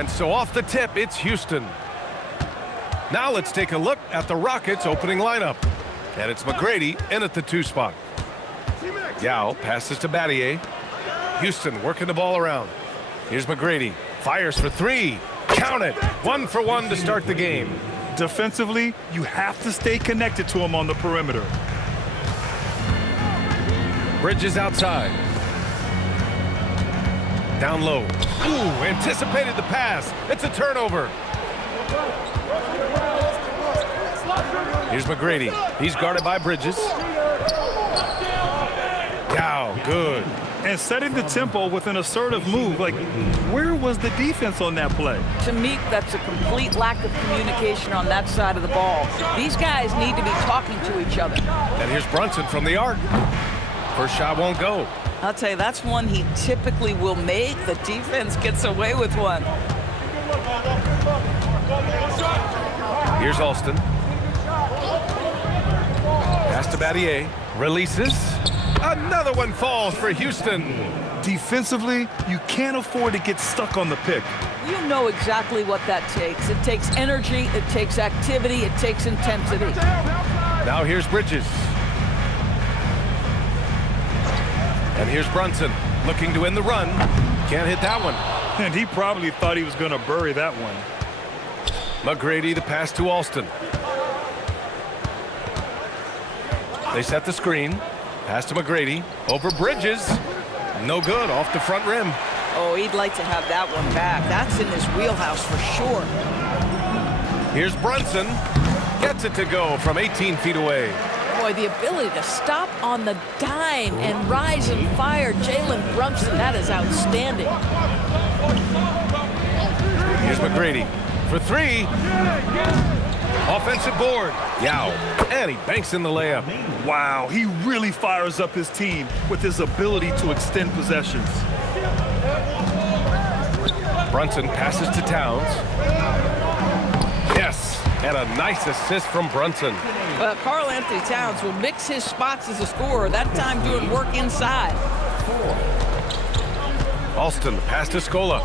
And so off the tip, it's Houston. Now let's take a look at the Rockets' opening lineup. And it's McGrady in at the 2 spot. Yao passes to Battier. Houston working the ball around. Here's McGrady. Fires for 3. Count it. 1 for 1 to start the game. Defensively, you have to stay connected to him on the perimeter. Bridges outside. Down low. Ooh, anticipated the pass. It's a turnover. Here's McGrady. He's guarded by Bridges. Yao, good. And setting the tempo with an assertive move. Like, where was the defense on that play? To me, that's a complete lack of communication on that side of the ball. These guys need to be talking to each other. And here's Brunson from the arc. First shot won't go. I'll tell you, that's one he typically will make. The defense gets away with one. Here's Alston. Pass to Battier. Releases. Another one falls for Houston. Defensively, you can't afford to get stuck on the pick. You know exactly what that takes. It takes energy, it takes activity, it takes intensity. Now here's Bridges. And here's Brunson looking to end the run. Can't hit that one. And he probably thought he was going to bury that one. McGrady, the pass to Alston. They set the screen. Pass to McGrady. Over Bridges. No good. Off the front rim. Oh, he'd like to have that one back. That's in his wheelhouse for sure. Here's Brunson. Gets it to go from 18 feet away. Boy, the ability to stop on the dime and rise and fire Jalen Brunson, that is outstanding. Here's McGrady for 3. Offensive board. Yao. And he banks in the layup. Wow, he really fires up his team with his ability to extend possessions. Brunson passes to Towns. Yes, and a nice assist from Brunson. Well, Karl Anthony Towns will mix his spots as a scorer, that time doing work inside. Alston, pass to Scola.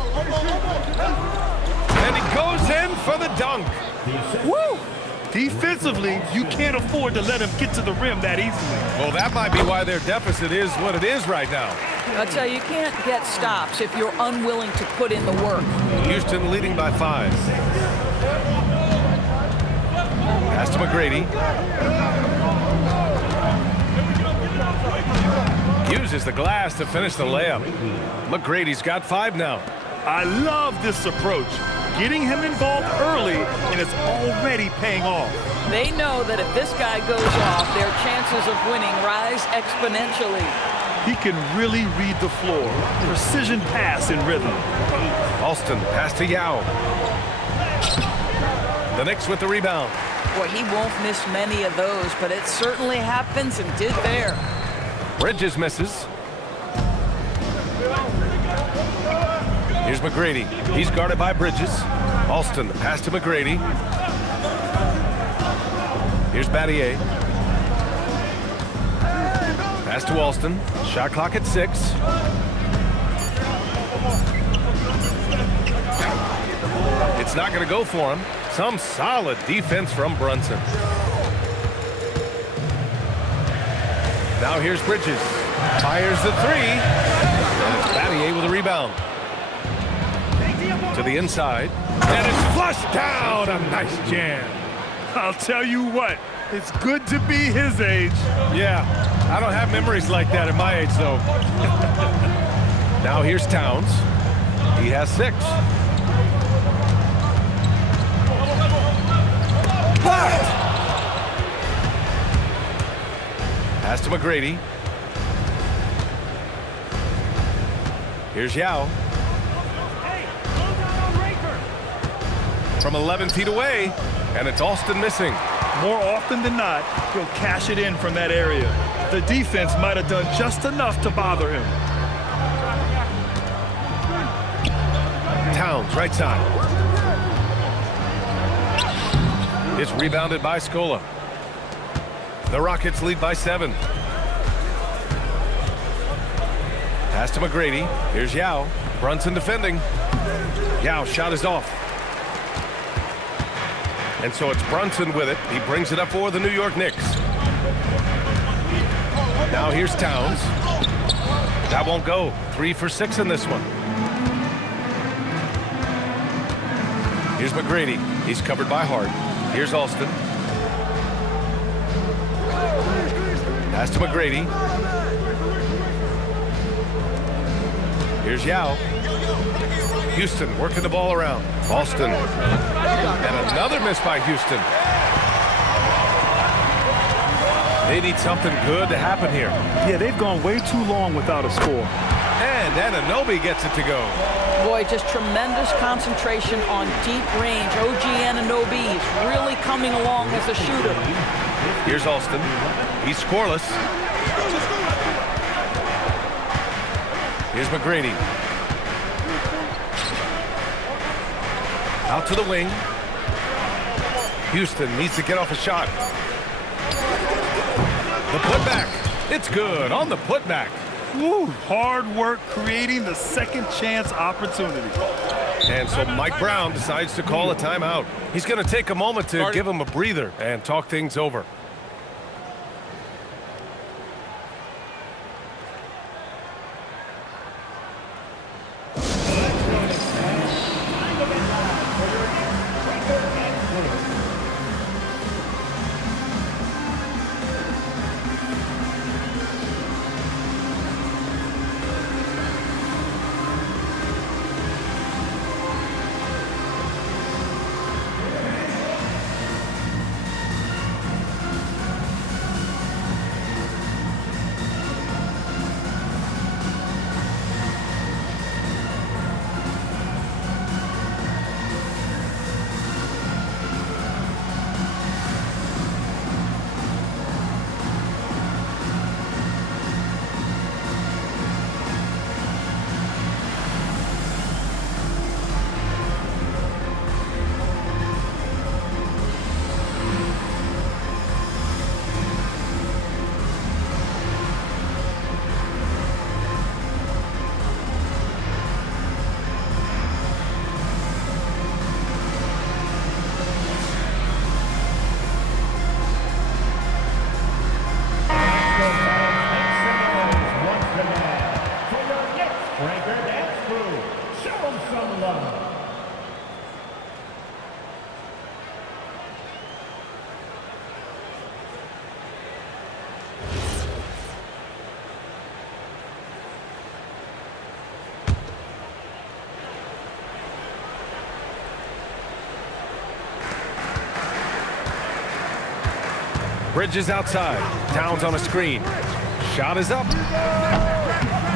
And he goes in for the dunk. Woo! Defensively, you can't afford to let him get to the rim that easily. Well, that might be why their deficit is what it is right now. I'll tell you, you can't get stops if you're unwilling to put in the work. Houston leading by 5. Pass to McGrady. Uses the glass to finish the layup. McGrady's got 5 now. I love this approach. Getting him involved early, and it's already paying off. They know that if this guy goes off, their chances of winning rise exponentially. He can really read the floor. Precision pass in rhythm. Alston, pass to Yao. The Knicks with the rebound. Boy, he won't miss many of those, but it certainly happens and did there. Bridges misses. Here's McGrady. He's guarded by Bridges. Alston, pass to McGrady. Here's Battier. Pass to Alston. Shot clock at 6. It's not going to go for him. Some solid defense from Brunson. Now here's Bridges. Fires the 3. And it's Battier with a rebound. To the inside. And it's flushed down. A nice jam. I'll tell you what, it's good to be his age. Yeah, I don't have memories like that at my age, though. Now here's Towns. He has 6. Blocked. Pass to McGrady. Here's Yao. From 11 feet away, and it's Alston missing. More often than not, he'll cash it in from that area. The defense might have done just enough to bother him. Towns, right side. It's rebounded by Scola. The Rockets lead by 7. Pass to McGrady. Here's Yao. Brunson defending. Yao shot is off. And so it's Brunson with it. He brings it up for the New York Knicks. Now here's Towns. That won't go. 3 for 6 in this one. Here's McGrady. He's covered by Hart. Here's Alston. Pass to McGrady. Here's Yao. Houston working the ball around. Alston. And another miss by Houston. They need something good to happen here. Yeah, they've gone way too long without a score. And Anunoby gets it to go. Boy, just tremendous concentration on deep range. OG Anunoby is really coming along as a shooter. Here's Alston. He's scoreless. Here's McGrady. Out to the wing. Houston needs to get off a shot. The putback. It's good on the putback. Woo, hard work creating the second chance opportunity. And so Mike Brown decides to call a timeout. He's going to take a moment to give him a breather and talk things over. Bridges outside. Towns on a screen. Shot is up.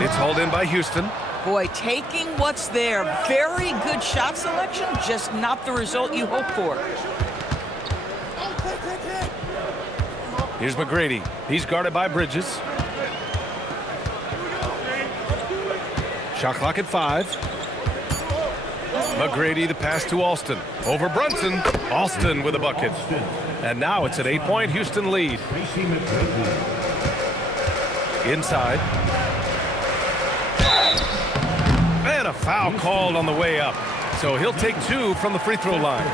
It's hauled in by Houston. Boy, taking what's there. Very good shot selection, just not the result you hope for. Here's McGrady. He's guarded by Bridges. Shot clock at 5. McGrady, the pass to Alston. Over Brunson. Alston with a bucket. And now it's an 8-point Houston lead. Inside. And a foul called on the way up. So he'll take 2 from the free throw line.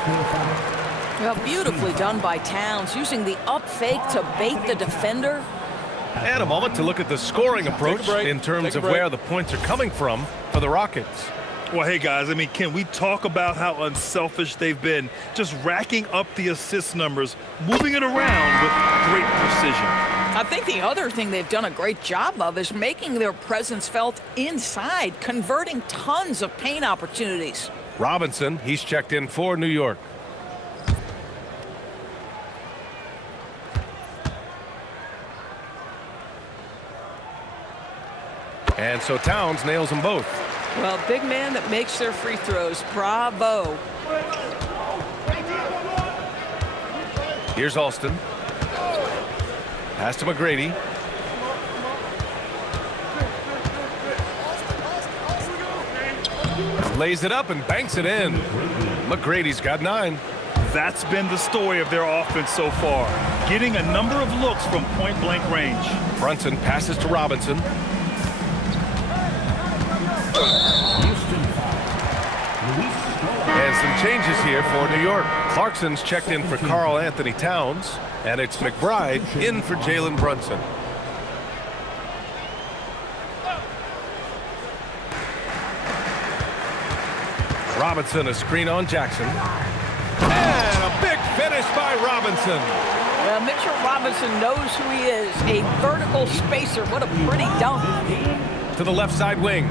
Well, beautifully done by Towns, using the up fake to bait the defender. And a moment to look at the scoring approach in terms of where the points are coming from for the Rockets. Well, hey, guys, I mean, can we talk about how unselfish they've been? Just racking up the assist numbers, moving it around with great precision. I think the other thing they've done a great job of is making their presence felt inside, converting tons of paint opportunities. Robinson, he's checked in for New York. And so Towns nails them both. Well, big man that makes their free throws. Bravo. Here's Alston. Pass to McGrady. Lays it up and banks it in. McGrady's got 9. That's been the story of their offense so far, getting a number of looks from point-blank range. Brunson passes to Robinson. And some changes here for New York. Clarkson's checked in for Karl Anthony Towns, and it's McBride in for Jalen Brunson. Robinson, a screen on Jackson. And a big finish by Robinson. Well, Mitchell Robinson knows who he is, a vertical spacer. What a pretty dunk. To the left side wing.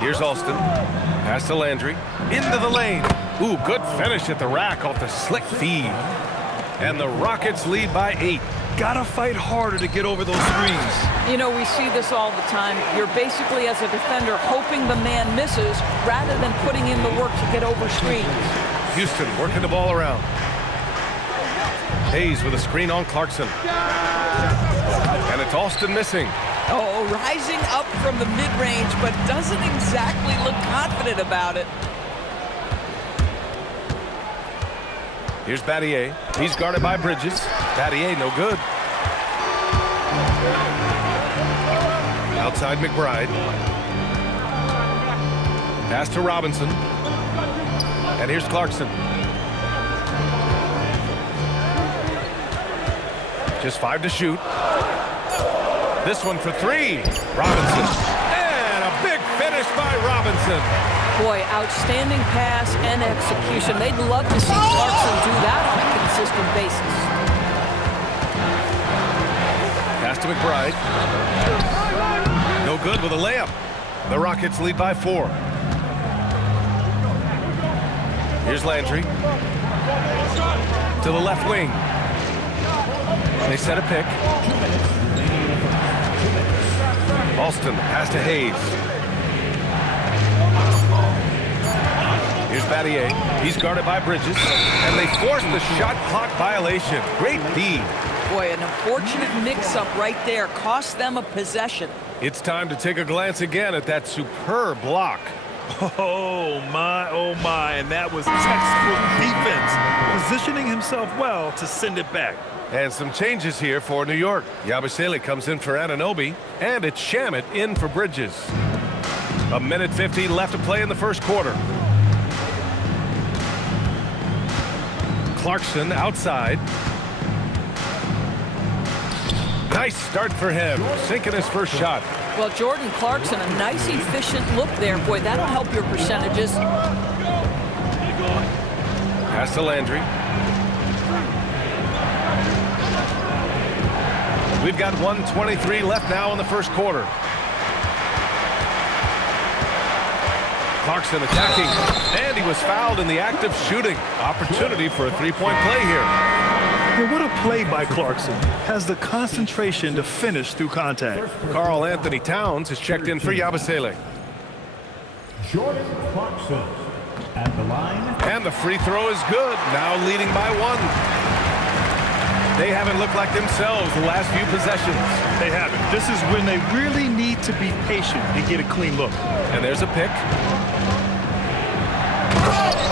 Here's Alston. Pass to Landry. Into the lane. Ooh, good finish at the rack off the slick feed. And the Rockets lead by 8. Gotta fight harder to get over those screens. You know, we see this all the time. You're basically, as a defender, hoping the man misses rather than putting in the work to get over screens. Houston working the ball around. Hayes with a screen on Clarkson. And it's Alston missing. Oh, rising up from the mid-range, but doesn't exactly look confident about it. Here's Battier. He's guarded by Bridges. Battier, no good. Outside McBride. Pass to Robinson. And here's Clarkson. Just 5 to shoot. This one for 3. Robinson. And a big finish by Robinson. Boy, outstanding pass and execution. They'd love to see Clarkson do that on a consistent basis. Pass to McBride. No good with a layup. The Rockets lead by 4. Here's Landry. To the left wing. They set a pick. Alston, pass to Hayes. Here's Battier. He's guarded by Bridges. And they force the shot clock violation. Great D. Boy, an unfortunate mix-up right there cost them a possession. It's time to take a glance again at that superb block. Oh my, and that was textbook defense. Positioning himself well to send it back. And some changes here for New York. Yabusele comes in for Anunoby, and it's Shamet in for Bridges. 1:50 left to play in the first quarter. Clarkson outside. Nice start for him, sinking his first shot. Well, Jordan Clarkson, a nice, efficient look there. Boy, that'll help your percentages. Pass to Landry. We've got 1:23 left now in the first quarter. Clarkson attacking, and he was fouled in the act of shooting. Opportunity for a three-point play here. And what a play by Clarkson. Has the concentration to finish through contact. Karl Anthony Towns is checked in for Yabusele. Jordan Clarkson at the line. And the free throw is good, now leading by 1. They haven't looked like themselves the last few possessions. They haven't. This is when they really need to be patient and get a clean look. And there's a pick.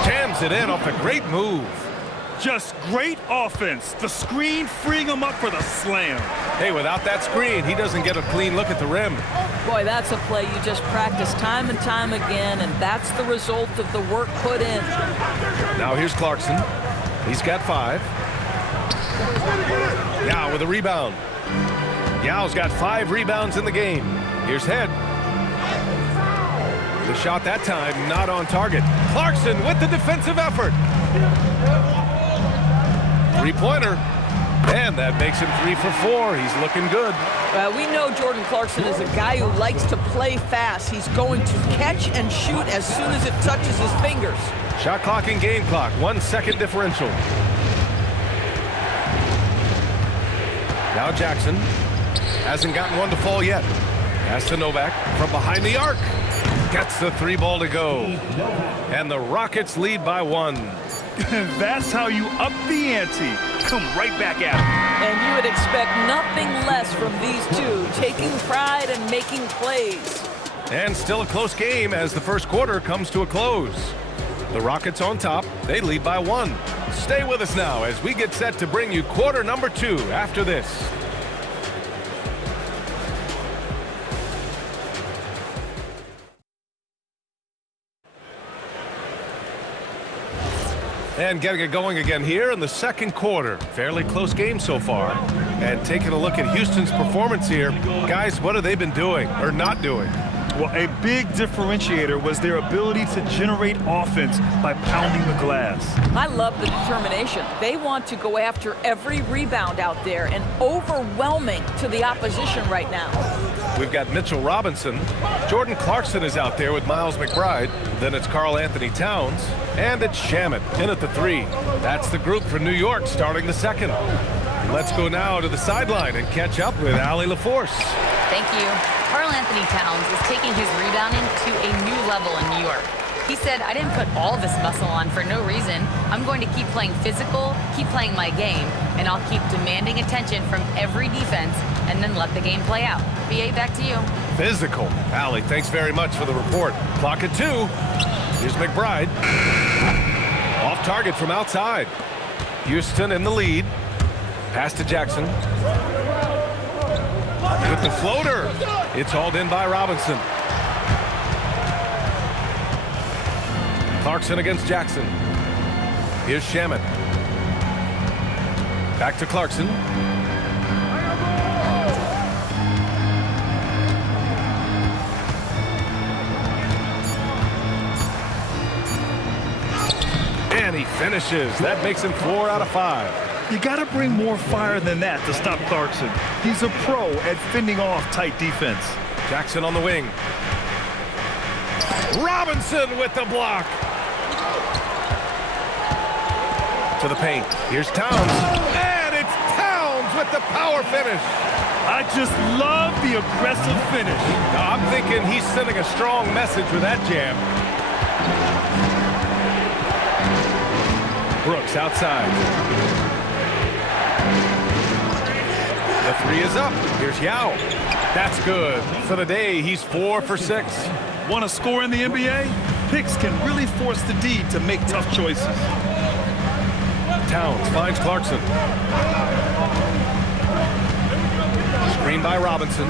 Jams it in off a great move. Just great offense. The screen freeing him up for the slam. Hey, without that screen, he doesn't get a clean look at the rim. Boy, that's a play you just practice time and time again, and that's the result of the work put in. Now here's Clarkson. He's got 5. Yao with a rebound. Yao's got 5 rebounds in the game. Here's Head. The shot that time not on target. Clarkson with the defensive effort. Three-pointer. And that makes him 3 for 4. He's looking good. We know Jordan Clarkson is a guy who likes to play fast. He's going to catch and shoot as soon as it touches his fingers. Shot clock and game clock. 1 second differential. Now Jackson hasn't gotten one to fall yet. Pass to Novak from behind the arc. Gets the 3 ball to go. And the Rockets lead by 1. That's how you up the ante. Come right back at him. And you would expect nothing less from these two, taking pride and making plays. And still a close game as the first quarter comes to a close. The Rockets on top. They lead by 1. Stay with us now as we get set to bring you quarter number 2 after this. And getting it going again here in the second quarter. Fairly close game so far. And taking a look at Houston's performance here. Guys, what have they been doing or not doing? Well, a big differentiator was their ability to generate offense by pounding the glass. I love the determination. They want to go after every rebound out there and overwhelming to the opposition right now. We've got Mitchell Robinson. Jordan Clarkson is out there with Miles McBride. Then it's Karl Anthony Towns. And it's Shamet in at the 3. That's the group for New York starting the second. Let's go now to the sideline and catch up with Allie LaForce. Thank you. Karl Anthony Towns is taking his rebounding to a new level in New York. He said, I didn't put all this muscle on for no reason. I'm going to keep playing physical, keep playing my game, and I'll keep demanding attention from every defense and then let the game play out. BA, back to you. Physical. Allie, thanks very much for the report. Clock at 2. Here's McBride. Off target from outside. Houston in the lead. Pass to Jackson. With the floater. It's hauled in by Robinson. Clarkson against Jackson. Here's Shamet. Back to Clarkson. And he finishes. That makes him 4 out of 5. You got to bring more fire than that to stop Clarkson. He's a pro at fending off tight defense. Jackson on the wing. Robinson with the block. To the paint. Here's Towns. And it's Towns with the power finish. I just love the aggressive finish. Now, I'm thinking he's sending a strong message with that jam. Brooks outside. The 3 is up. Here's Yao. That's good. For the day, he's 4 for 6. Want to score in the NBA? Picks can really force the D to make tough choices. Towns finds Clarkson. Screen by Robinson.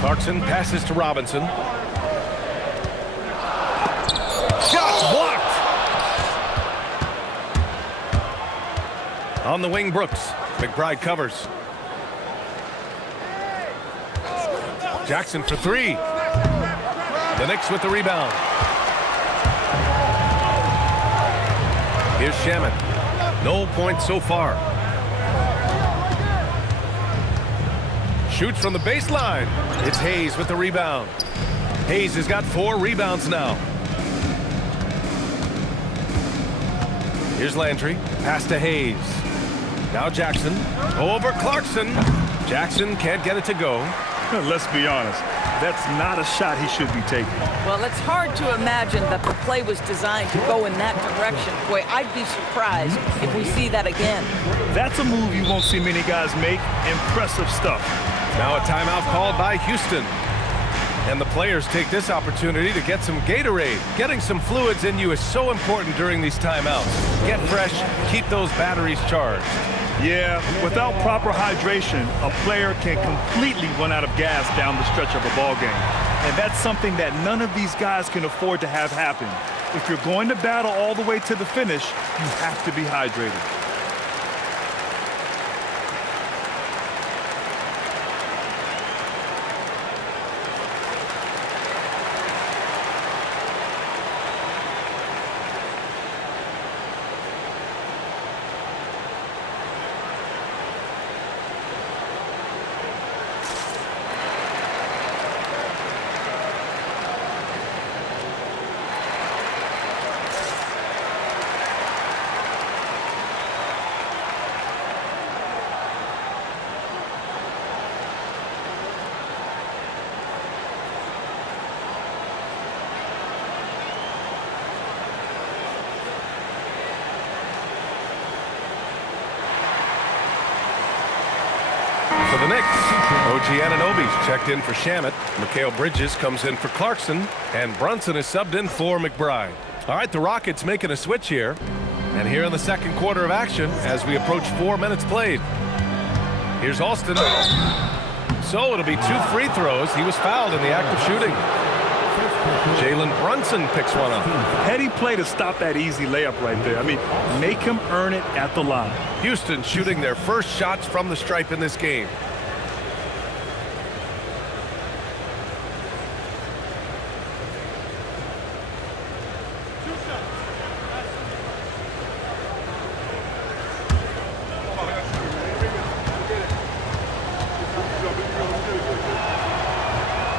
Clarkson passes to Robinson. Shot blocked. On the wing, Brooks. McBride covers. Jackson for 3. The Knicks with the rebound. Here's Shamet. No points so far. Shoots from the baseline. It's Hayes with the rebound. Hayes has got 4 rebounds now. Here's Landry. Pass to Hayes. Now Jackson. Over Clarkson. Jackson can't get it to go. Let's be honest. That's not a shot he should be taking. Well, it's hard to imagine that the play was designed to go in that direction. Boy, I'd be surprised if we see that again. That's a move you won't see many guys make. Impressive stuff. Now a timeout called by Houston. And the players take this opportunity to get some Gatorade. Getting some fluids in you is so important during these timeouts. Get fresh, keep those batteries charged. Yeah, without proper hydration, a player can completely run out of gas down the stretch of a ball game. And that's something that none of these guys can afford to have happen. If you're going to battle all the way to the finish, you have to be hydrated. For the Knicks, OG Anunoby's checked in for Shamet. Mikal Bridges comes in for Clarkson. And Brunson is subbed in for McBride. All right, the Rockets making a switch here. And here in the second quarter of action as we approach 4 minutes played. Here's Alston. So it'll be 2 free throws. He was fouled in the act of shooting. Jalen Brunson picks one up. Heady play to stop that easy layup right there. I mean, make him earn it at the line. Houston shooting their first shots from the stripe in this game.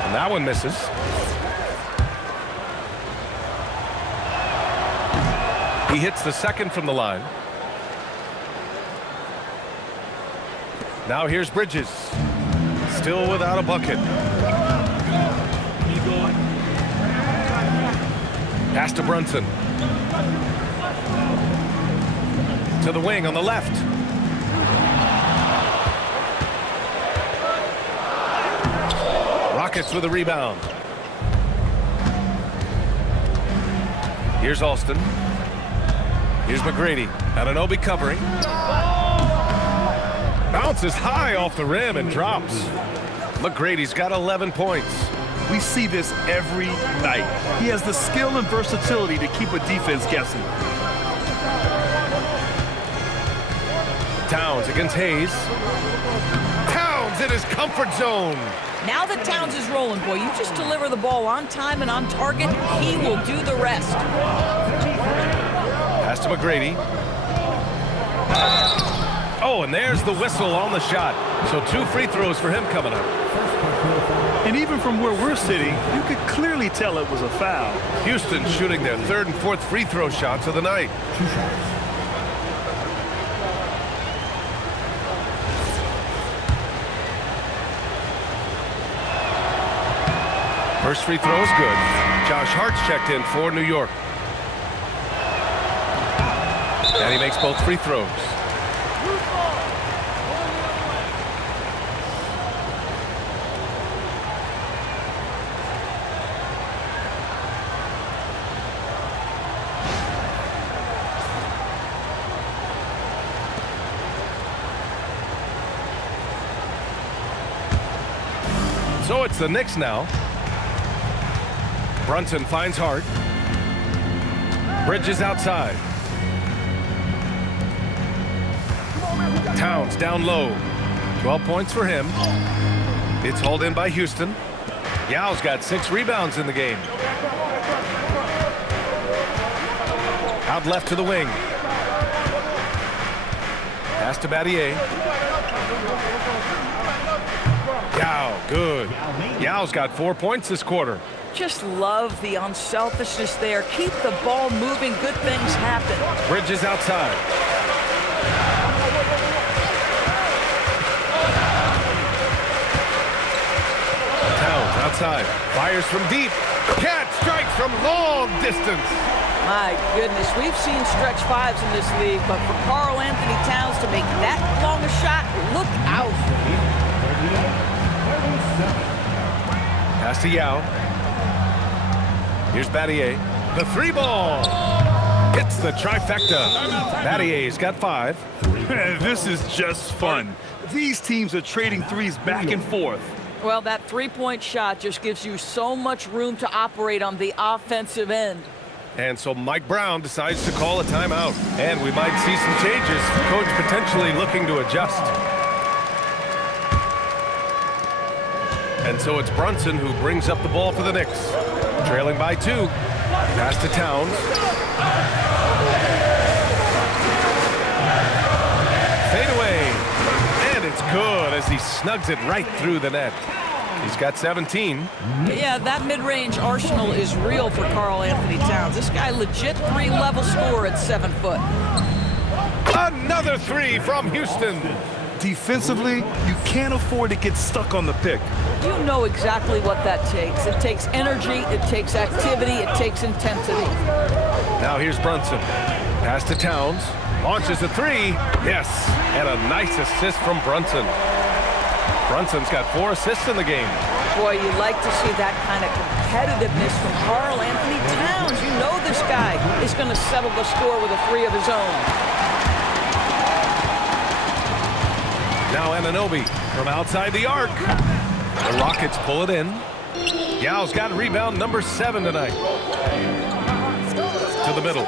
And that one misses. He hits the second from the line. Now here's Bridges. Still without a bucket. Pass to Brunson. To the wing on the left. Rockets with a rebound. Here's Alston. Here's McGrady. Anunoby covering. Bounces high off the rim and drops. McGrady's got 11 points. We see this every night. He has the skill and versatility to keep a defense guessing. Towns against Hayes. Towns in his comfort zone. Now that Towns is rolling, boy, you just deliver the ball on time and on target, he will do the rest. Pass to McGrady. Oh, and there's the whistle on the shot. So 2 free throws for him coming up. And even from where we're sitting, you could clearly tell it was a foul. Houston shooting their 3rd and 4th free throw shots of the night. First free throw is good. Josh Hart's checked in for New York. And he makes both free throws. So it's the Knicks now. Brunson finds Hart. Bridges outside. Towns down low. 12 points for him. It's hauled in by Houston. Yao's got 6 rebounds in the game. Out left to the wing. Pass to Battier. Yao, good. Yao's got 4 points this quarter. Just love the unselfishness there. Keep the ball moving. Good things happen. Bridges outside. Towns outside. Fires from deep. Cat strikes from long distance. My goodness, we've seen stretch 5s in this league, but for Karl Anthony Towns to make that long a shot, look out. Pass to Yao. Here's Battier. The 3 ball. Hits the trifecta. Battier's got 5. This is just fun. These teams are trading threes back and forth. Well, that 3-point shot just gives you so much room to operate on the offensive end. And so Mike Brown decides to call a timeout. And we might see some changes. Coach potentially looking to adjust. And so it's Brunson who brings up the ball for the Knicks. Trailing by 2. Pass to Towns. Fade away. And it's good as he snugs it right through the net. He's got 17. Yeah, that mid-range arsenal is real for Karl Anthony Towns. This guy legit 3-level scorer at 7 foot. Another 3 from Houston. Defensively, you can't afford to get stuck on the pick. You know exactly what that takes. It takes energy, it takes activity, it takes intensity. Now here's Brunson. Pass to Towns. Launches a 3. Yes, and a nice assist from Brunson. Brunson's got 4 assists in the game. Boy, you like to see that kind of competitiveness from Karl Anthony Towns. You know this guy is going to settle the score with a 3 of his own. Now Anunoby from outside the arc. The Rockets pull it in. Yao's got rebound number 7 tonight. To the middle.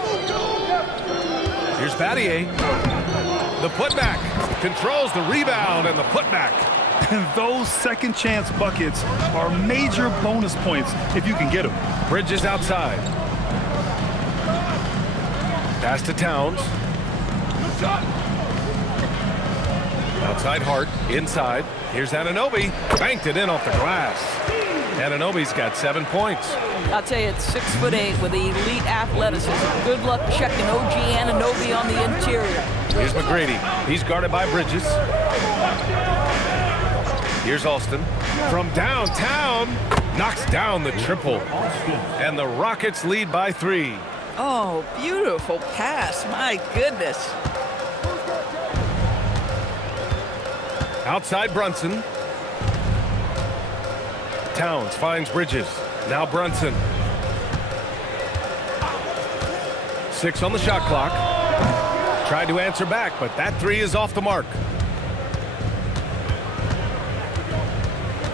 Here's Battier. The putback. Controls the rebound and the putback. And those second chance buckets are major bonus points if you can get them. Bridges outside. Pass to Towns. Outside Hart. Inside. Here's Anunoby. Banked it in off the glass. Anunoby's got 7 points. I'll tell you, it's 6'8" with elite athleticism. Good luck checking OG Anunoby on the interior. Here's McGrady. He's guarded by Bridges. Here's Alston. From downtown, knocks down the triple. And the Rockets lead by 3. Oh, beautiful pass. My goodness. Outside Brunson. Towns finds Bridges. Now Brunson. 6 on the shot clock. Tried to answer back, but that 3 is off the mark.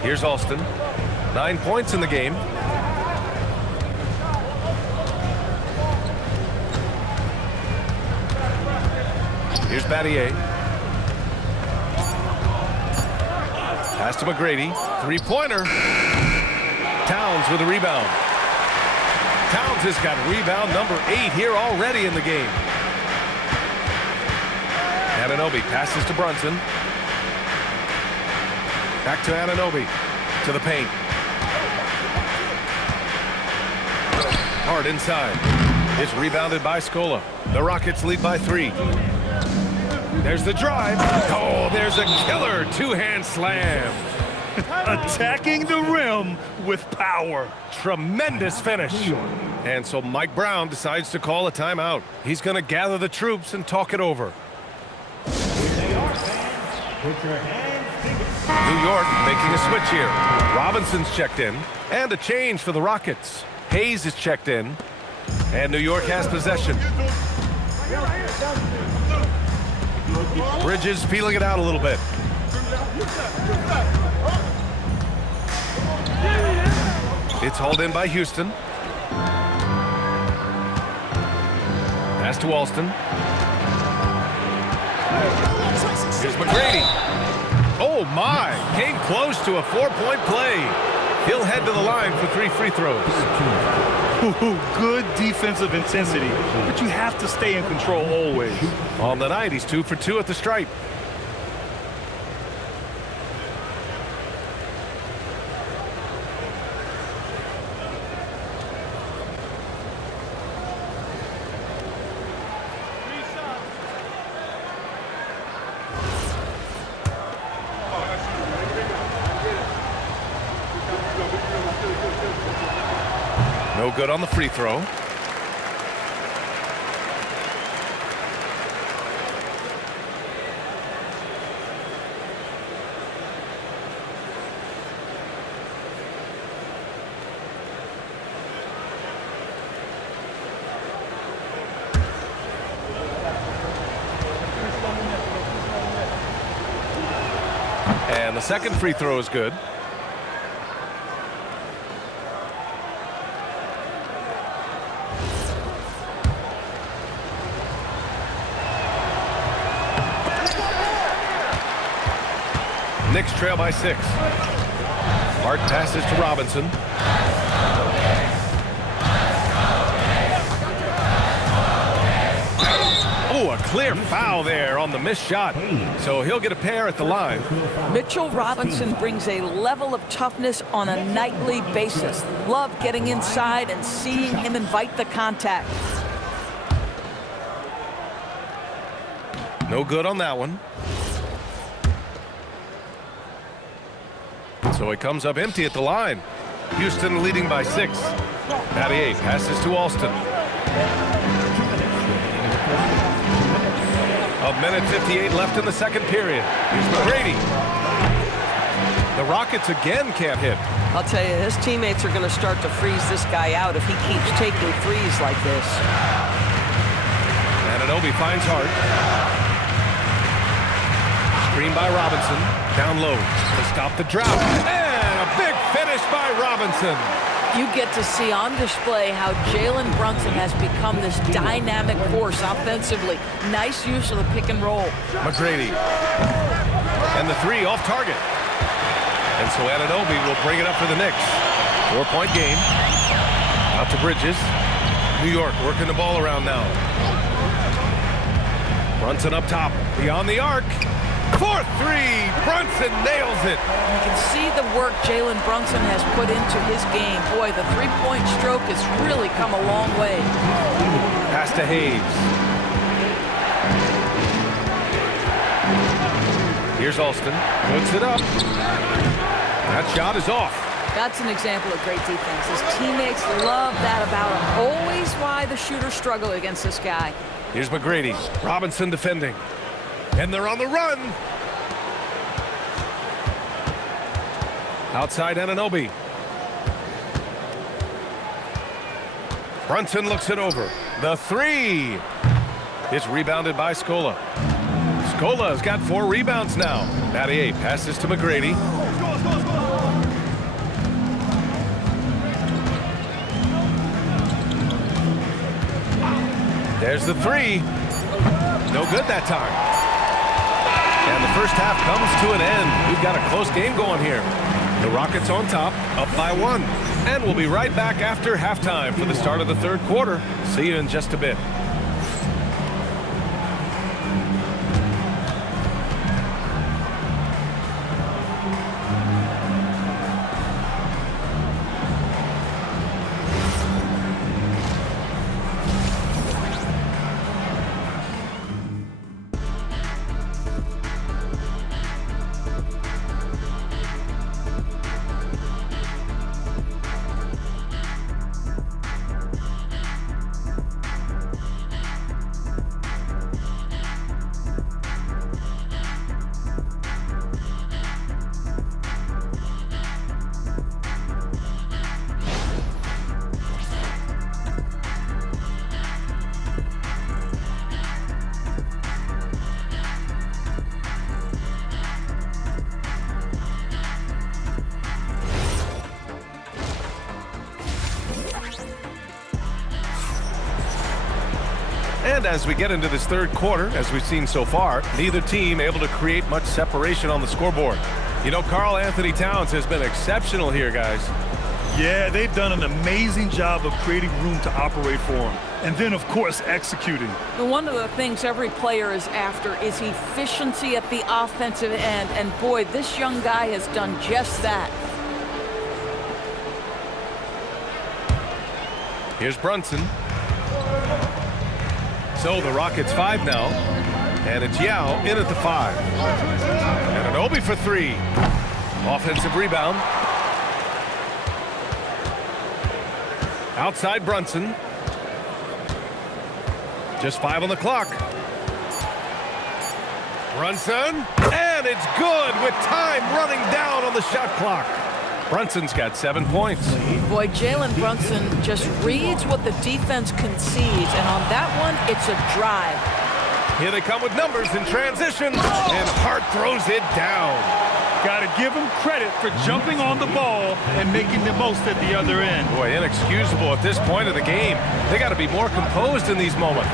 Here's Alston. 9 points in the game. Here's Battier. Pass to McGrady. 3-pointer. Towns with a rebound. Towns has got rebound number 8 here already in the game. Anunoby passes to Brunson. Back to Anunoby. To the paint. Hard inside. It's rebounded by Scola. The Rockets lead by 3. There's the drive. Oh, there's a killer 2-hand slam. Attacking the rim with power. Tremendous finish. And so Mike Brown decides to call a timeout. He's going to gather the troops and talk it over. New York making a switch here. Robinson's checked in. And a change for the Rockets. Hayes is checked in. And New York has possession. Bridges feeling it out a little bit. It's hauled in by Houston. Pass to Alston. Here's McGrady. Oh my! Came close to a 4-point play. He'll head to the line for 3 free throws. Good defensive intensity, but you have to stay in control always. On the night, he's 2 for 2 at the stripe. No good on the free throw. And the second free throw is good. Knicks trail by 6. Hart passes to Robinson. Oh, a clear foul there on the missed shot. So he'll get a pair at the line. Mitchell Robinson brings a level of toughness on a nightly basis. Love getting inside and seeing him invite the contact. No good on that one. So it comes up empty at the line. Houston leading by 6. Battier passes to Alston. A minute 58 left in the second period. Here's McGrady. The Rockets again can't hit. I'll tell you, his teammates are going to start to freeze this guy out if he keeps taking threes like this. Anunoby finds Hart. Screen by Robinson. Down low to stop the drought. And a big finish finish by Robinson. You get to see on display how Jalen Brunson has become this dynamic force offensively. Nice use of the pick and roll. McGrady. And the three off target. And so Anunoby will bring it up for the Knicks. 4-point game. Out to Bridges. New York working the ball around now. Brunson up top. Beyond the arc. 4-3. Brunson nails it. You can see the work Jalen Brunson has put into his game. Boy, the three-point stroke has really come a long way. Pass to Hayes. Here's Alston. Puts it up. That shot is off. That's an example of great defense. His teammates love that about him. Always why the shooters struggle against this guy. Here's McGrady. Robinson defending. And they're on the run. Outside Anunoby. Brunson looks it over. The three. It's rebounded by Scola. Scola's got 4 rebounds now. Battier passes to McGrady. There's the three. No good that time. And the first half comes to an end. We've got a close game going here. The Rockets on top, up by 1. And we'll be right back after halftime for the start of the third quarter. See you in just a bit. And as we get into this third quarter, as we've seen so far, neither team able to create much separation on the scoreboard. You know, Karl Anthony Towns has been exceptional here, guys. Yeah, they've done an amazing job of creating room to operate for him. And then, of course, executing. One of the things every player is after is efficiency at the offensive end. And boy, this young guy has done just that. Here's Brunson. So the Rockets 5 now. And it's Yao in at the 5. And Anunoby for 3. Offensive rebound. Outside Brunson. Just 5 on the clock. Brunson. And it's good with time running down on the shot clock. Brunson's got 7 points. Boy, Jalen Brunson just reads what the defense concedes, and on that one, it's a drive. Here they come with numbers in transition, and Hart throws it down. Got to give him credit for jumping on the ball and making the most at the other end. Boy, inexcusable at this point of the game. They got to be more composed in these moments.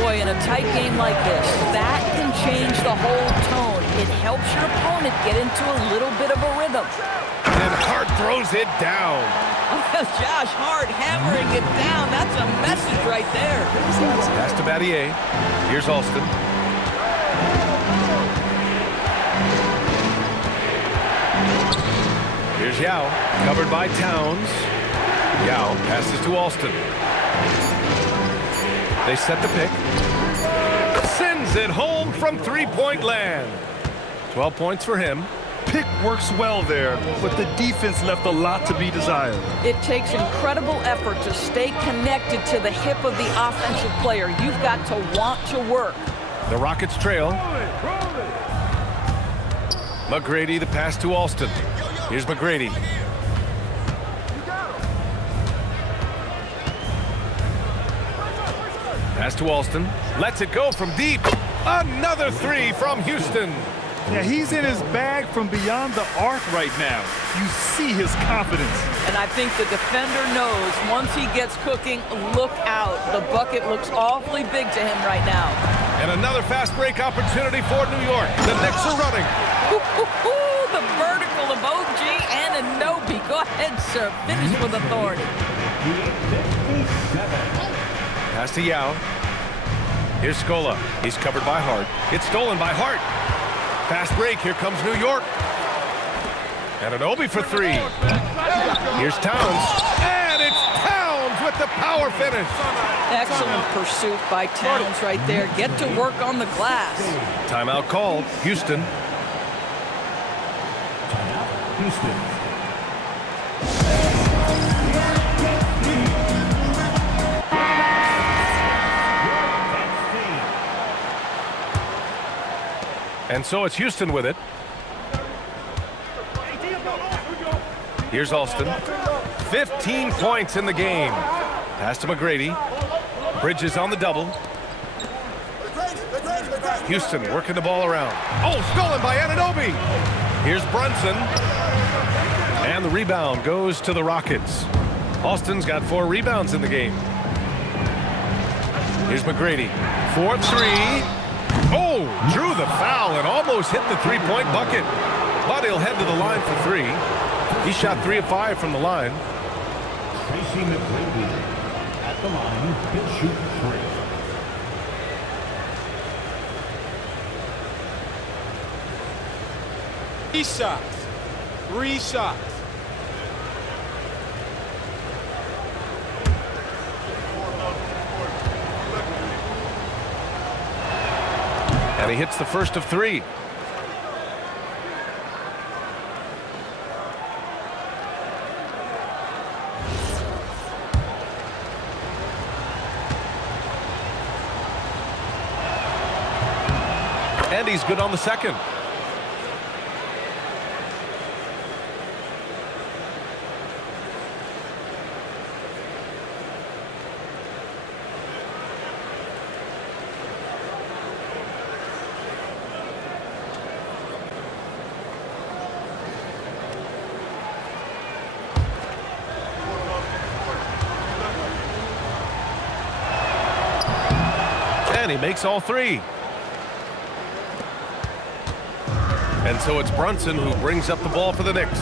Boy, in a tight game like this, that can change the whole tone. It helps your opponent get into a little bit of a rhythm. And Hart throws it down. Josh Hart hammering it down. That's a message right there. Pass to Battier. Here's Alston. Here's Yao, covered by Towns. Yao passes to Alston. They set the pick. Sends it home from three-point land. 12 points for him. Pick works well there, but the defense left a lot to be desired. It takes incredible effort to stay connected to the hip of the offensive player. You've got to want to work. The Rockets trail. McGrady, the pass to Alston. Here's McGrady. Pass to Alston. Lets it go from deep. Another 3 from Houston. Yeah, he's in his bag from beyond the arc right now. You see his confidence. And I think the defender knows once he gets cooking, look out. The bucket looks awfully big to him right now. And another fast break opportunity for New York. The Knicks are running. The vertical of OG and Anunoby. Go ahead, sir. Finish with authority. Pass to Yao. Here's Scola. He's covered by Hart. It's stolen by Hart. Fast break. Here comes New York. And Anunoby for three. Here's Towns. And it's Towns with the power finish. Excellent pursuit by Towns right there. Get to work on the glass. Timeout called. Houston. Houston. And so it's Houston with it. Here's Alston. 15 points in the game. Pass to McGrady. Bridges on the double. Houston working the ball around. Oh, stolen by Anunoby. Here's Brunson. And the rebound goes to the Rockets. Alston's got 4 rebounds in the game. Here's McGrady. 4-3. Oh, drew the foul and almost hit the three-point bucket. But he'll head to the line for 3. He shot 3 of 5 from the line. Tracy McGrady at the line. He'll shoot 3. 3 shots. 3 shots. And he hits the first of 3. And he's good on the second. And he makes all 3. And so it's Brunson who brings up the ball for the Knicks.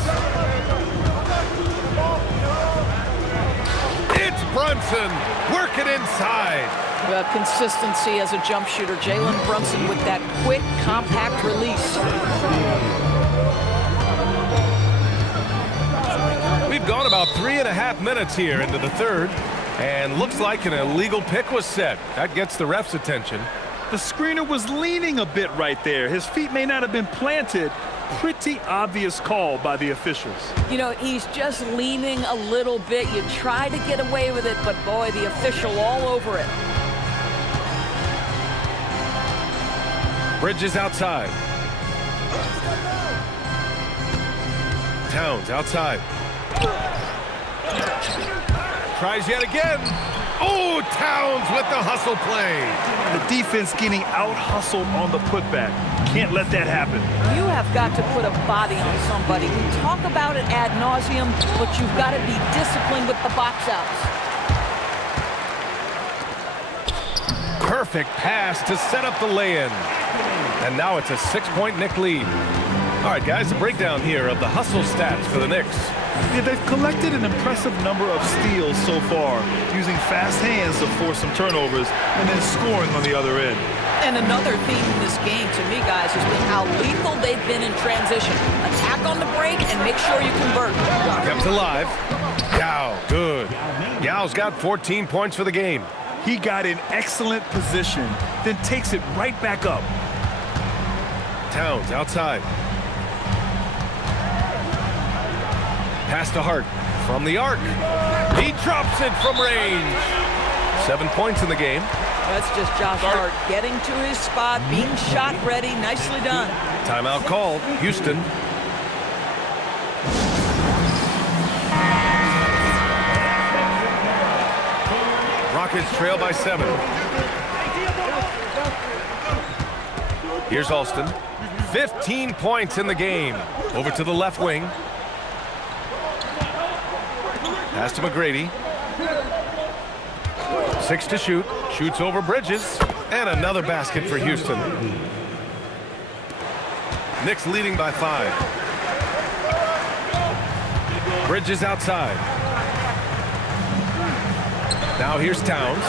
It's Brunson working inside. Well, consistency as a jump shooter. Jalen Brunson with that quick, compact release. We've gone about 3.5 minutes here into the third. And looks like an illegal pick was set. That gets the ref's attention. The screener was leaning a bit right there. His feet may not have been planted. Pretty obvious call by the officials. You know, he's just leaning a little bit. You try to get away with it, but boy, the official all over it. Bridges outside. Towns outside. Tries yet again. Oh, Towns with the hustle play. The defense getting out-hustled on the putback. Can't let that happen. You have got to put a body on somebody. We talk about it ad nauseum, but you've got to be disciplined with the box outs. Perfect pass to set up the lay-in. And now it's a 6-point Knick lead. All right, guys, a breakdown here of the hustle stats for the Knicks. Yeah, they've collected an impressive number of steals so far, using fast hands to force some turnovers and then scoring on the other end. And another theme in this game, to me, guys, has been how lethal they've been in transition. Attack on the break and make sure you convert. Kept alive. Yao, good. Yao's got 14 points for the game. He got in excellent position, then takes it right back up. Towns outside. Pass to Hart from the arc. He drops it from range. 7 points in the game. That's just Josh Hart getting to his spot, being shot ready. Nicely done. Timeout called. Houston. Rockets trail by 7. Here's Alston. 15 points in the game. Over to the left wing. Pass to McGrady. 6 to shoot. Shoots over Bridges. And another basket for Houston. Knicks leading by 5. Bridges outside. Now here's Towns.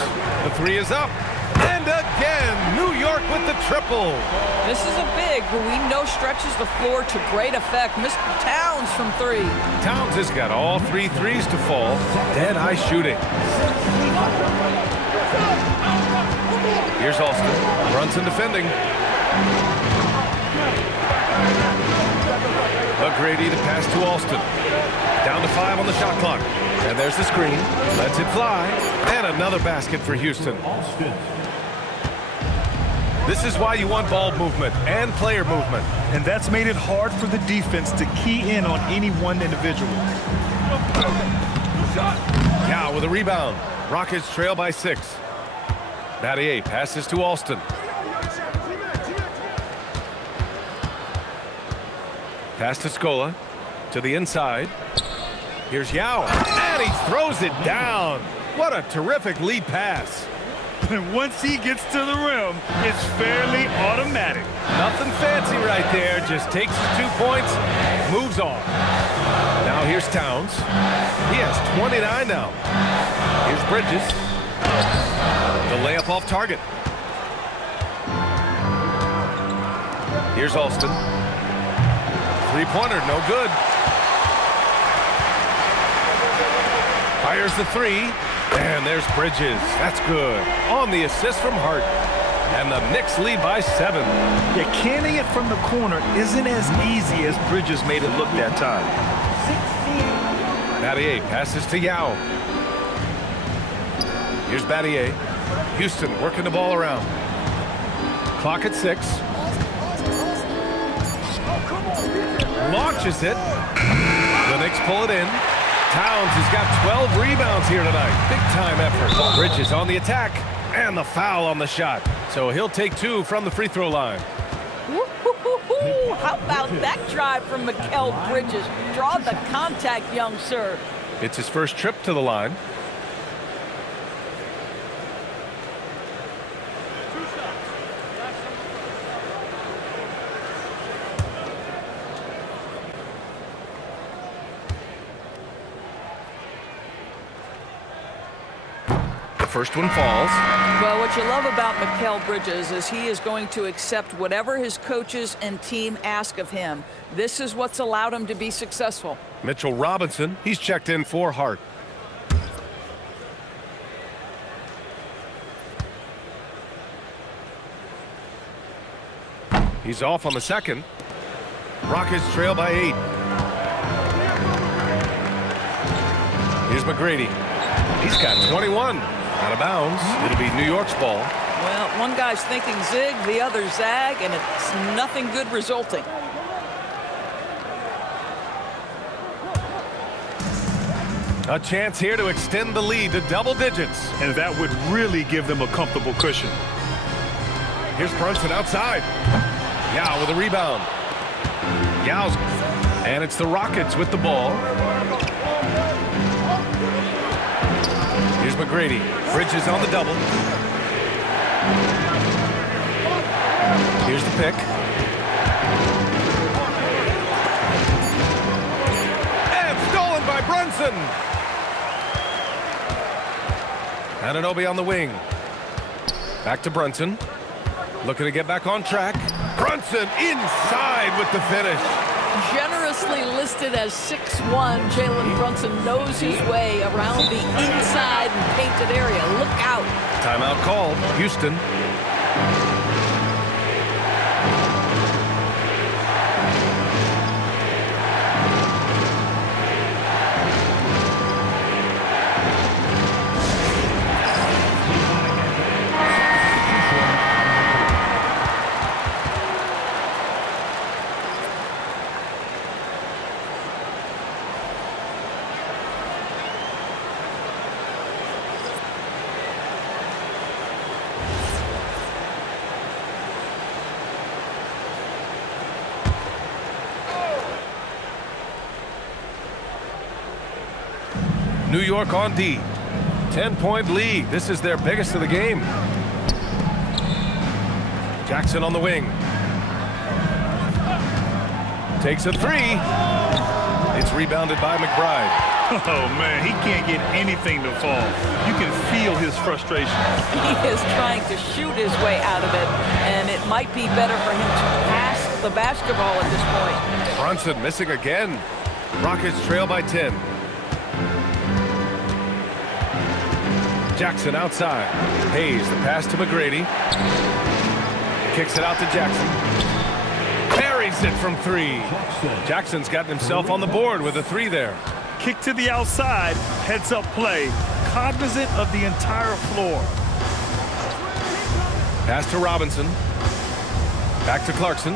The 3 is up. And again, New York with the triple. This is a big who we know stretches the floor to great effect. Mr. Towns from 3. Towns has got all 3 threes to fall. Dead-eye shooting. Here's Alston. Brunson defending. McGrady to pass to Alston. Down to 5 on the shot clock. And there's the screen. Lets it fly. And another basket for Houston. This is why you want ball movement and player movement. And that's made it hard for the defense to key in on any one individual. Now with a rebound. Rockets trail by 6. Battier passes to Alston. Pass to Scola. To the inside. Here's Yao. And he throws it down. What a terrific lead pass. And once he gets to the rim, it's fairly automatic. Nothing fancy right there. Just takes his 2 points, moves on. Now here's Towns. He has 29 now. Here's Bridges. The layup off target. Here's Alston. Three-pointer, no good. Fires the 3. And there's Bridges. That's good. On the assist from Hart. And the Knicks lead by 7. Yeah, canning it from the corner isn't as easy as Bridges made it look that time. Battier passes to Yao. Here's Battier. Houston working the ball around. Clock at 6. Launches it. The Knicks pull it in. Towns has got 12 rebounds here tonight. Big time effort. Bridges on the attack. And the foul on the shot. So he'll take 2 from the free throw line. Woo-hoo-hoo-hoo. How about that drive from Mikal Bridges? Draw the contact, young sir. It's his first trip to the line. First one falls. Well, what you love about Mikal Bridges is he is going to accept whatever his coaches and team ask of him. This is what's allowed him to be successful. Mitchell Robinson, he's checked in for Hart. He's off on the second. Rockets trail by 8. Here's McGrady. He's got 21. Out of bounds. It'll be New York's ball. Well, one guy's thinking zig, the other zag, and it's nothing good resulting. A chance here to extend the lead to double digits. And that would really give them a comfortable cushion. Here's Brunson outside. Yao with a rebound. Yao's. And it's the Rockets with the ball. Here's McGrady. Bridges on the double. Here's the pick. And stolen by Brunson. Anunoby on the wing. Back to Brunson. Looking to get back on track. Brunson inside with the finish. Generously listed as 6'1", Jalen Brunson knows his way around the inside and painted area. Look out. Timeout called. Houston. New York on D. 10-point lead. This is their biggest of the game. Jackson on the wing. Takes a three. It's rebounded by McBride. Oh, man, he can't get anything to fall. You can feel his frustration. He is trying to shoot his way out of it, and it might be better for him to pass the basketball at this point. Brunson missing again. Rockets trail by 10. Jackson outside. Hayes, the pass to McGrady. Kicks it out to Jackson. Parries it from three. Jackson's gotten himself on the board with a three there. Kick to the outside, heads-up play, cognizant of the entire floor. Pass to Robinson. Back to Clarkson.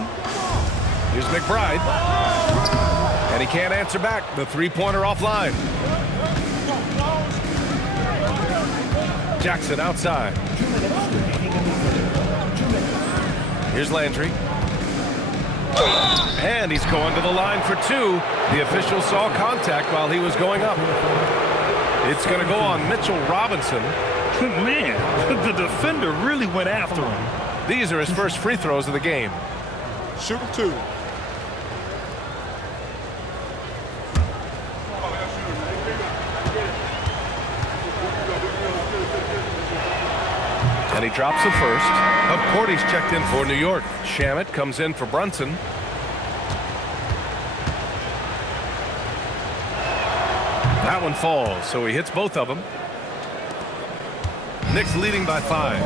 Here's McBride. And he can't answer back. The three-pointer offline. Jackson outside. Here's Landry. And he's going to the line for two. The official saw contact while he was going up. It's going to go on Mitchell Robinson. Man, the defender really went after him. These are his first free throws of the game. Shoot two. And he drops the first. Porty's checked in for New York. Shamet comes in for Brunson. That one falls, so he hits both of them. Knicks leading by 5.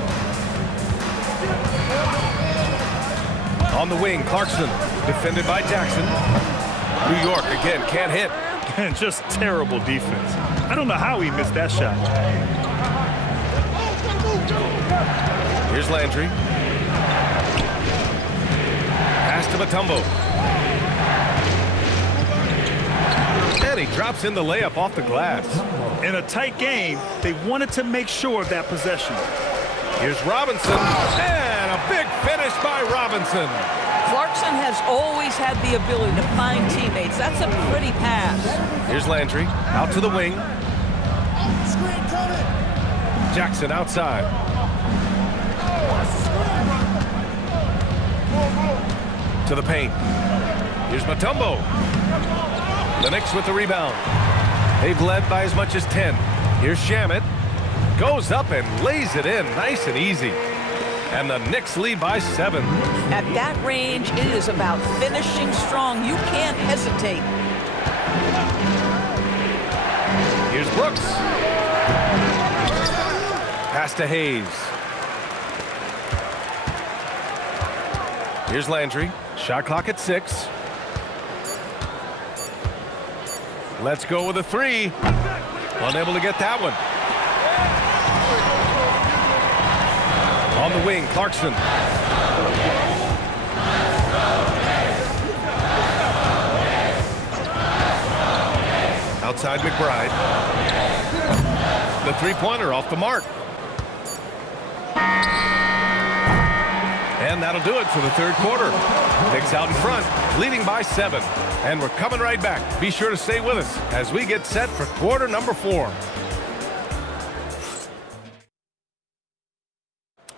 On the wing, Clarkson, defended by Jackson. New York again can't hit. And just terrible defense. I don't know how he missed that shot. Here's Landry. Pass to Mutombo. And he drops in the layup off the glass. In a tight game, they wanted to make sure of that possession. Here's Robinson. And a big finish by Robinson. Clarkson has always had the ability to find teammates. That's a pretty pass. Here's Landry. Out to the wing. Jackson outside. To the paint. Here's Mutombo. The Knicks with the rebound. They've led by as much as 10. Here's Shamet. Goes up and lays it in nice and easy. And the Knicks lead by 7. At that range, it is about finishing strong. You can't hesitate. Here's Brooks. Pass to Hayes. Here's Landry. Shot clock at 6. Let's go with a 3. Unable to get that one. On the wing, Clarkson. Outside McBride. The three-pointer off the mark. And that'll do it for the third quarter. Knicks out in front, leading by 7. And we're coming right back. Be sure to stay with us as we get set for quarter number 4.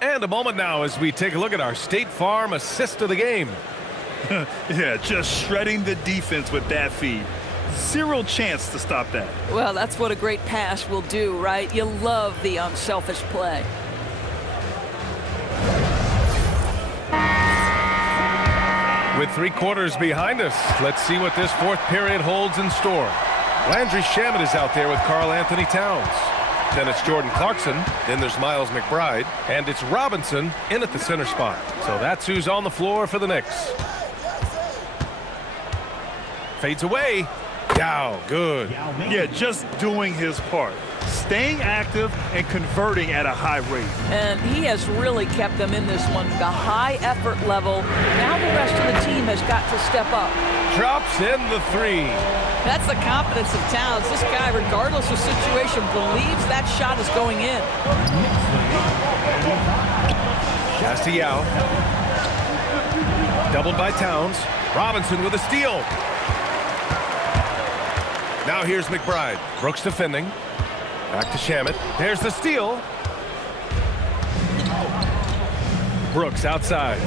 And a moment now as we take a look at our State Farm assist of the game. Yeah, just shredding the defense with that feed. Zero chance to stop that. Well, that's what a great pass will do, right? You love the unselfish play. With 3 quarters behind us, let's see what this fourth period holds in store. Landry Shamet is out there with Karl Anthony Towns. Then it's Jordan Clarkson. Then there's Miles McBride. And it's Robinson in at the center spot. So that's who's on the floor for the Knicks. Fades away. Dow, good. Yeah, just doing his part. Staying active and converting at a high rate. And he has really kept them in this one. The high effort level. Now the rest of the team has got to step up. Drops in the 3. That's the confidence of Towns. This guy, regardless of situation, believes that shot is going in. Pass to Yao. Doubled by Towns. Robinson with a steal. Now here's McBride. Brooks defending. Back to Shamet. There's the steal. Brooks outside.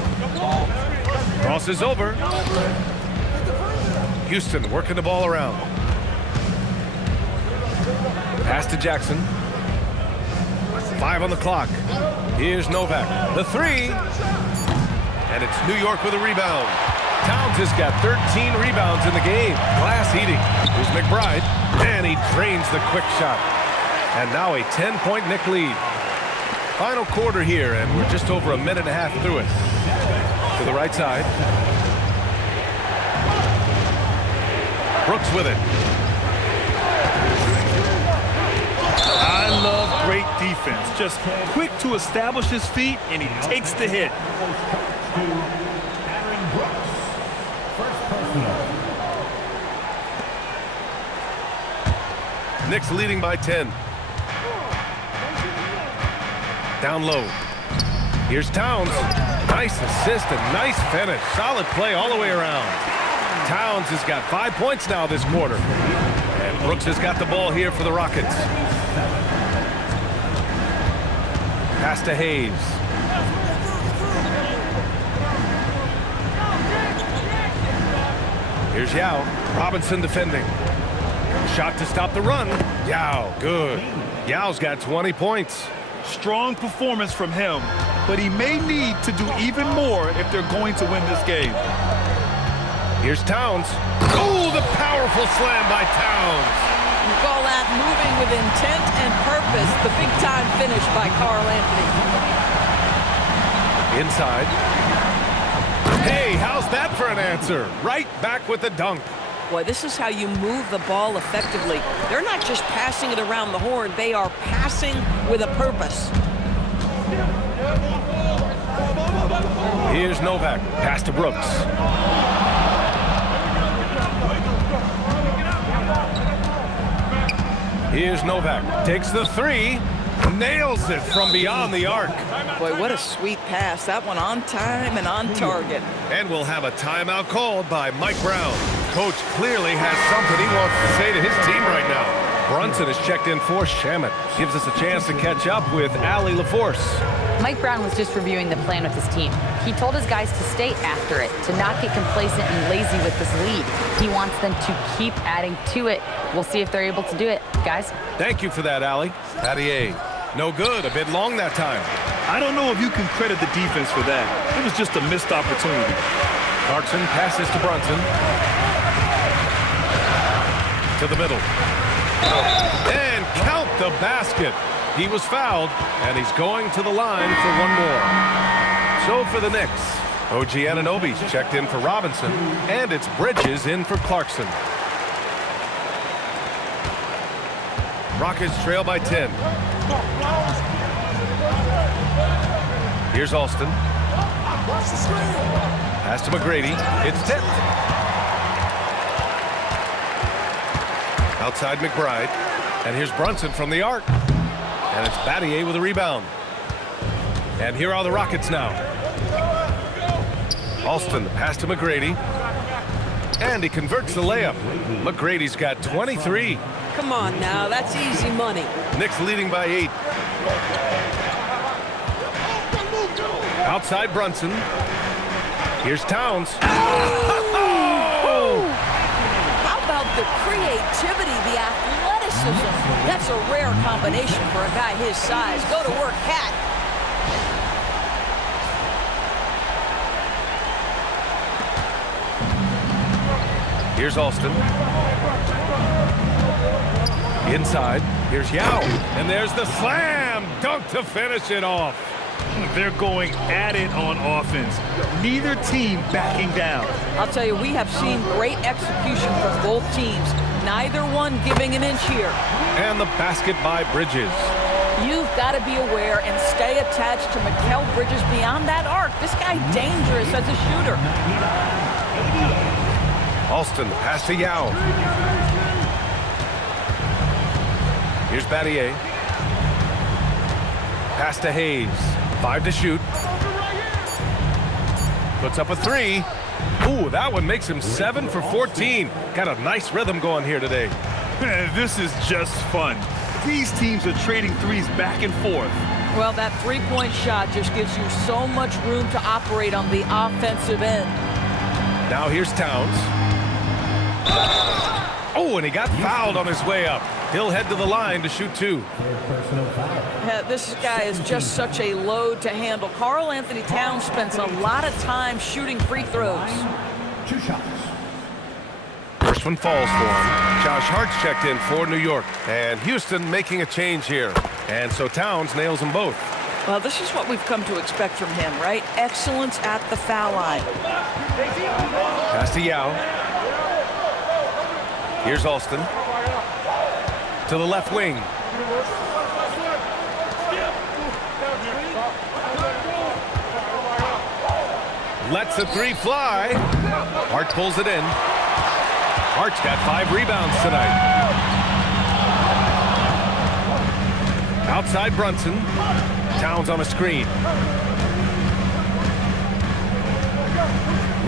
Crosses over. Houston working the ball around. Pass to Jackson. 5 on the clock. Here's Novak. The three. And it's New York with a rebound. Towns has got 13 rebounds in the game. Glass eating. Here's McBride. And he drains the quick shot. And now a 10-point Knick lead. Final quarter here, and we're just over a minute and a half through it. To the right side. Brooks with it. I love great defense. Just quick to establish his feet, and he takes the hit. Knicks leading by 10. Down low. Here's Towns. Nice assist and nice finish. Solid play all the way around. Towns has got 5 points now this quarter. And Brooks has got the ball here for the Rockets. Pass to Hayes. Here's Yao. Robinson defending. Shot to stop the run. Yao, good. Yao's got 20 points. Strong performance from him, but he may need to do even more if they're going to win this game. Here's Towns. Oh, the powerful slam by Towns. You call that moving with intent and purpose. The big-time finish by Karl Anthony. Inside. Hey, how's that for an answer? Right back with the dunk. Boy, this is how you move the ball effectively. They're not just passing it around the horn. They are passing with a purpose. Here's Novak. Pass to Brooks. Here's Novak. Takes the three. Nails it from beyond the arc. Boy, what a sweet pass. That one on time and on target. And we'll have a timeout called by Mike Brown. Coach clearly has something he wants to say to his team right now. Brunson is checked in for Shamet. Gives us a chance to catch up with Allie LaForce. Mike Brown was just reviewing the plan with his team. He told his guys to stay after it, to not get complacent and lazy with this lead. He wants them to keep adding to it. We'll see if they're able to do it, guys. Thank you for that, Allie. Pattier. No good. A bit long that time. I don't know if you can credit the defense for that. It was just a missed opportunity. Clarkson passes to Brunson. To the middle. And count the basket. He was fouled, and he's going to the line for one more. So for the Knicks, OG Anunoby's checked in for Robinson, and it's Bridges in for Clarkson. Rockets trail by 10. Here's Alston. Pass to McGrady. It's tipped. Outside McBride. And here's Brunson from the arc. And it's Battier with a rebound. And here are the Rockets now. Alston, pass to McGrady. And he converts the layup. McGrady's got 23. Come on now, that's easy money. Knicks leading by 8. Outside Brunson. Here's Towns. Oh! How about the creativity, the athleticism? That's a rare combination for a guy his size. Go to work, Cat. Here's Alston. Inside. Here's Yao. And there's the slam dunk to finish it off. They're going at it on offense. Neither team backing down. I'll tell you, we have seen great execution from both teams. Neither one giving an inch here. And the basket by Bridges. You've got to be aware and stay attached to Mikal Bridges beyond that arc. This guy dangerous as a shooter. Alston, pass to Yao. Here's Battier. Pass to Hayes. 5 to shoot. Puts up a 3. Ooh, that one makes him 7 for 14. Got a nice rhythm going here today. This is just fun. These teams are trading threes back and forth. Well, that three-point shot just gives you so much room to operate on the offensive end. Now here's Towns. Oh, and he got fouled on his way up. He'll head to the line to shoot 2. Yeah, this guy is just such a load to handle. Karl Anthony Towns spends a lot of time shooting free throws. 2 shots. First one falls for him. Josh Hart's checked in for New York. And Houston making a change here. And so Towns nails them both. Well, this is what we've come to expect from him, right? Excellence at the foul line. Pass to Yao. Here's Alston. To the left wing. Lets the 3 fly. Hart pulls it in. Hart's got 5 rebounds tonight. Outside Brunson. Towns on a screen.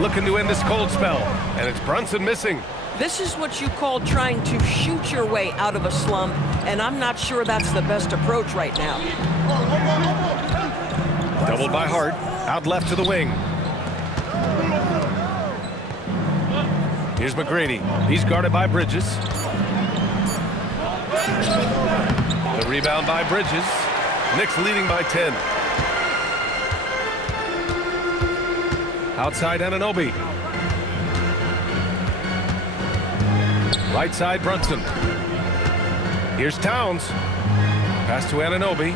Looking to end this cold spell. And it's Brunson missing. This is what you call trying to shoot your way out of a slump, and I'm not sure that's the best approach right now. Doubled by Hart. Out left to the wing. Here's McGrady. He's guarded by Bridges. The rebound by Bridges. Knicks leading by 10. Outside Anunoby. Right side Brunson. Here's Towns. Pass to Anunoby.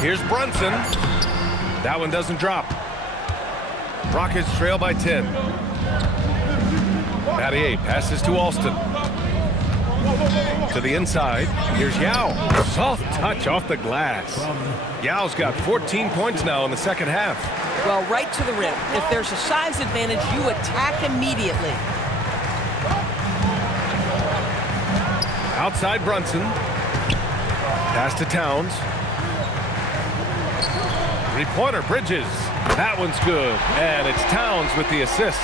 Here's Brunson. That one doesn't drop. Rockets trail by 10. Battier passes to Alston. To the inside. Here's Yao. Soft touch off the glass. Yao's got 14 points now in the second half. Well, right to the rim. If there's a size advantage, you attack immediately. Outside Brunson. Pass to Towns. 3-pointer, Bridges. That one's good. And it's Towns with the assist.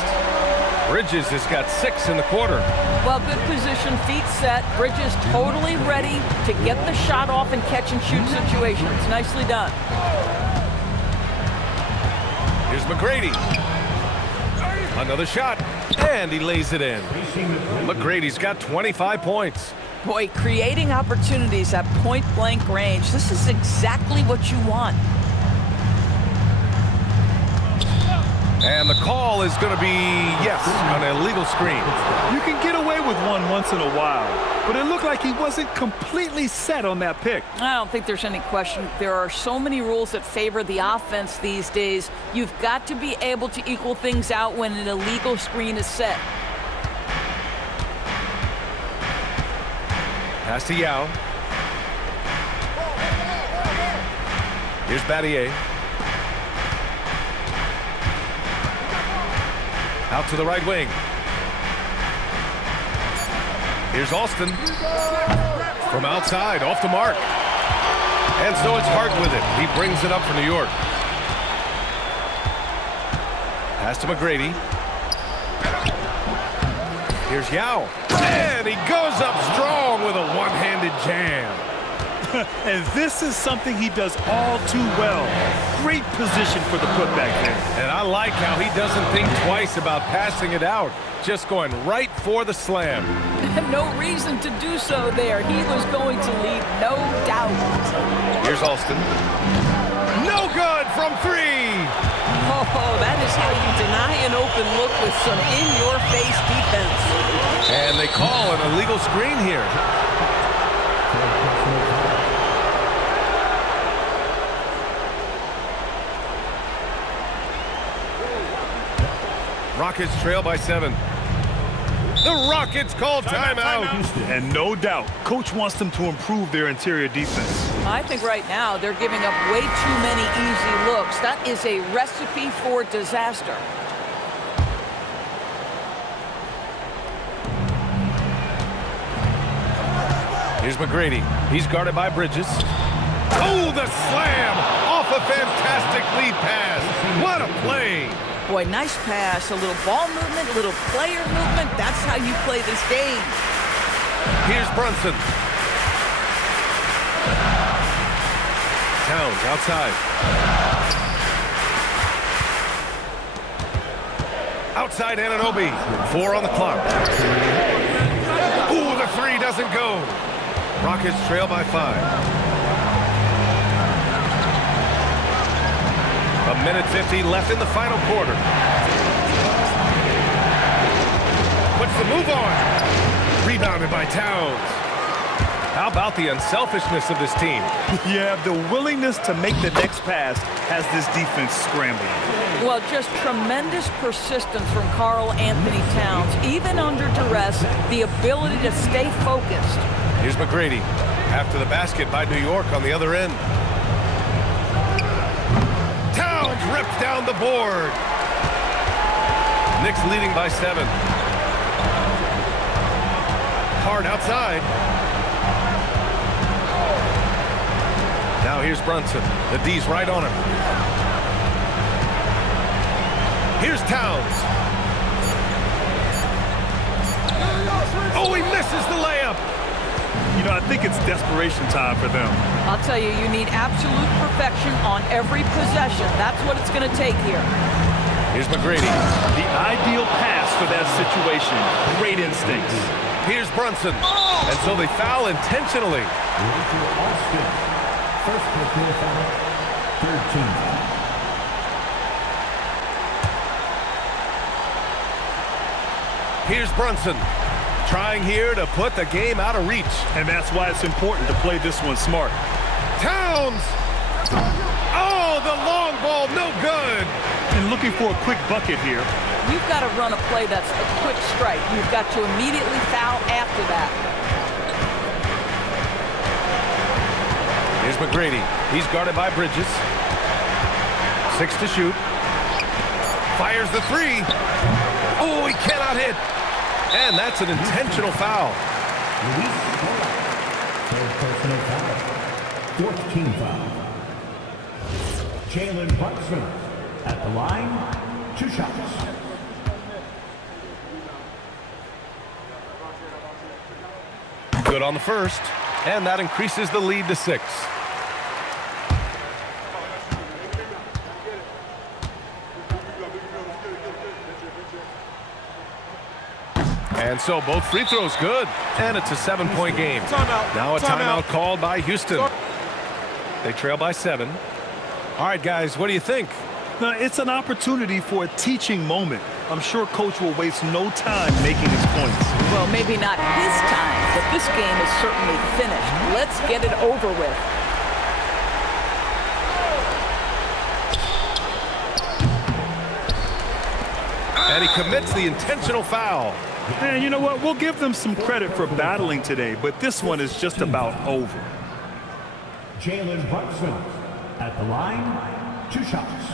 Bridges has got 6 in the quarter. Well, good position, feet set. Bridges totally ready to get the shot off in catch-and-shoot situations. Nicely done. Here's McGrady. Another shot. And he lays it in. McGrady's got 25 points. Boy, creating opportunities at point-blank range. This is exactly what you want. And the call is going to be, yes, an illegal screen. You can get away with one once in a while, but it looked like he wasn't completely set on that pick. I don't think there's any question. There are so many rules that favor the offense these days. You've got to be able to equal things out when an illegal screen is set. Pass to Yao. Here's Battier. Out to the right wing. Here's Alston. From outside, off the mark. And so it's Hart with it. He brings it up for New York. Pass to McGrady. Here's Yao. And he goes up strong with a one-handed jam. And this is something he does all too well. Great position for the putback there. And I like how he doesn't think twice about passing it out. Just going right for the slam. No reason to do so there. He was going to lead, no doubt. Here's Alston. No good from 3. Oh, that is how you deny an open look with some in-your-face defense. And they call an illegal screen here. Rockets trail by 7. The Rockets call timeout. And no doubt, coach wants them to improve their interior defense. I think right now they're giving up way too many easy looks. That is a recipe for disaster. Here's McGrady. He's guarded by Bridges. Oh, the slam off a fantastic lead pass. What a play. Boy, nice pass, a little ball movement, a little player movement. That's how you play this game. Here's Brunson. Towns outside. Outside Anunoby. 4 on the clock. Ooh, the 3 doesn't go. Rockets trail by 5. 1:50 left in the final quarter. Puts the move on. Rebounded by Towns. How about the unselfishness of this team? Yeah, the willingness to make the next pass has this defense scrambling. Well, just tremendous persistence from Karl Anthony Towns. Even under duress, the ability to stay focused. Here's McGrady. After the basket by New York on the other end. Towns rips down the board. Knicks leading by 7. Hard outside. Now here's Brunson. The D's right on him. Here's Towns. Oh, he misses the layup. You know, I think it's desperation time for them. I'll tell you, you need absolute perfection on every possession. That's what it's going to take here. Here's McGrady. The ideal pass for that situation. Great instincts. Here's Brunson. And so they foul intentionally. First personal foul, 13. Here's Brunson. Trying here to put the game out of reach. And that's why it's important to play this one smart. Towns! Oh, the long ball, no good. And looking for a quick bucket here. You've got to run a play that's a quick strike. You've got to immediately foul after that. Here's McGrady. He's guarded by Bridges. 6 to shoot. Fires the 3. Oh, he cannot hit. And that's an intentional foul. Third personal foul. 4th team foul. Jalen Brunson at the line. 2 shots. Good on the first. And that increases the lead to 6. And so both free throws good. And it's a 7-point game. Now a timeout called by Houston. They trail by 7. All right, guys, what do you think? Now, it's an opportunity for a teaching moment. I'm sure Coach will waste no time making his points. Well, maybe not his time, but this game is certainly finished. Let's get it over with. And he commits the intentional foul. And you know what? We'll give them some credit for battling today, but this one is just about over. Jalen Brunson at the line. 2 shots.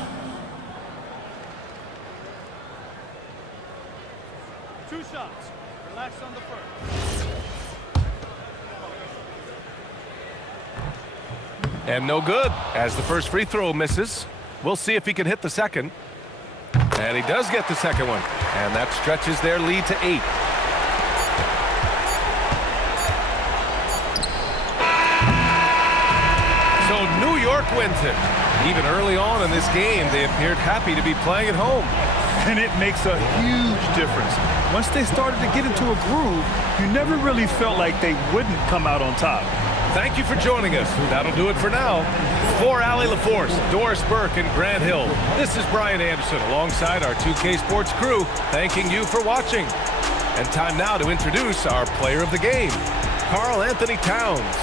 Two shots. Relax on the first. And no good, as the first free throw misses. We'll see if he can hit the second. And he does get the second one. And that stretches their lead to 8. So New York wins it. Even early on in this game, they appeared happy to be playing at home. And it makes a huge difference. Once they started to get into a groove, you never really felt like they wouldn't come out on top. Thank you for joining us. That'll do it for now. For Allie LaForce, Doris Burke, and Grant Hill, this is Brian Anderson alongside our 2K Sports crew, thanking you for watching. And time now to introduce our player of the game, Karl Anthony Towns.